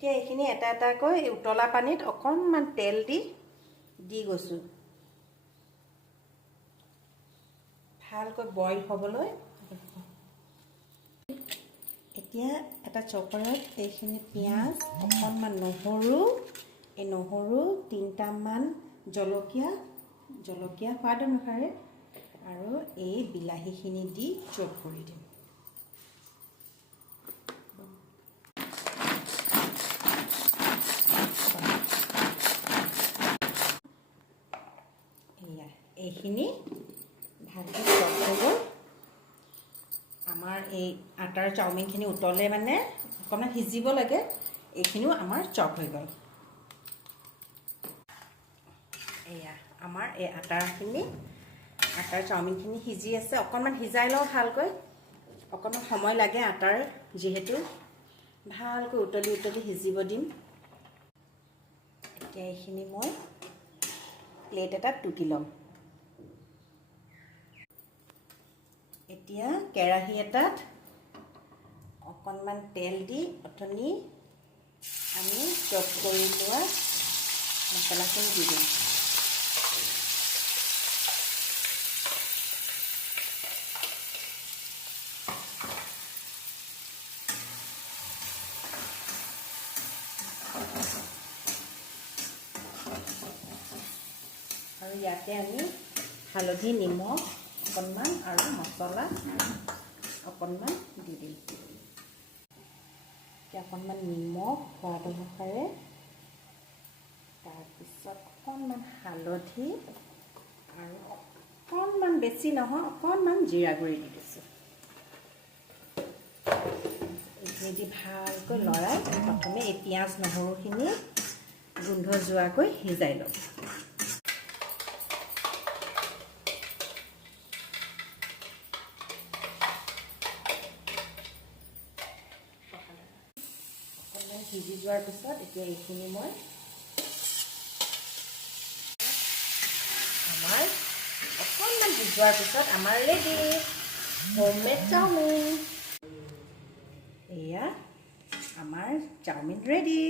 এতিয়া এইখিনি এটা এটাকৈ উতলা পানীত অকণমান তেল দি গৈছোঁ ভালকৈ বইল হ'বলৈ। এতিয়া এটা চপাৰত এইখিনি পিঁয়াজ, অকণমান নহৰু, এই নহৰু 3টামান জলকীয়া সোৱাদ অনুসাৰে আৰু এই বিলাহীখিনি দি চপ কৰি দিম। এইখিনি ভালকৈ চপ হৈ গ'ল। আমাৰ এই আটাৰ চাওমিনখিনি উতলে মানে অকণমান সিজিব লাগে, এইখিনিও আমাৰ চপ হৈ গ'ল। এয়া আমাৰ এই আটাৰ চাওমিনখিনি সিজি আছে। অকণমান সিজাই লওঁ ভালকৈ, অকণমান সময় লাগে আটাৰ যিহেতু, ভালকৈ উতলি সিজিব দিম। এতিয়া এইখিনি মই প্লেট এটাত টুকি ল'ম। এতিয়া কেৰাহী এটাত অকণমান তেল দি অথনি আমি চপ কৰি লোৱা মছলাখিনি দি দিম। আৰু ইয়াতে আমি হালধি, নিমখ অকণমান আৰু মছলা অকণমান দি দিম। এতিয়া অকণমান নিমখ সোৱাদ অনুসাৰে, তাৰপিছত অকণমান হালধি আৰু অকণমান, বেছি নহয়, অকণমান জিৰা গুড়ি দি দিছোঁ। এইখিনি দি ভালকৈ লৰাই প্ৰথমে এই পিঁয়াজ নহৰুখিনি গোন্ধ যোৱাকৈ সিজাই ল'ম। অকণমান সিজি যোৱাৰ পিছত এতিয়া এইখিনি মই অকণমান সিজোৱাৰ পিছত আমাৰ ৰেডি হোমমেড চাওমিন। এয়া আমাৰ চাওমিন ৰেডি।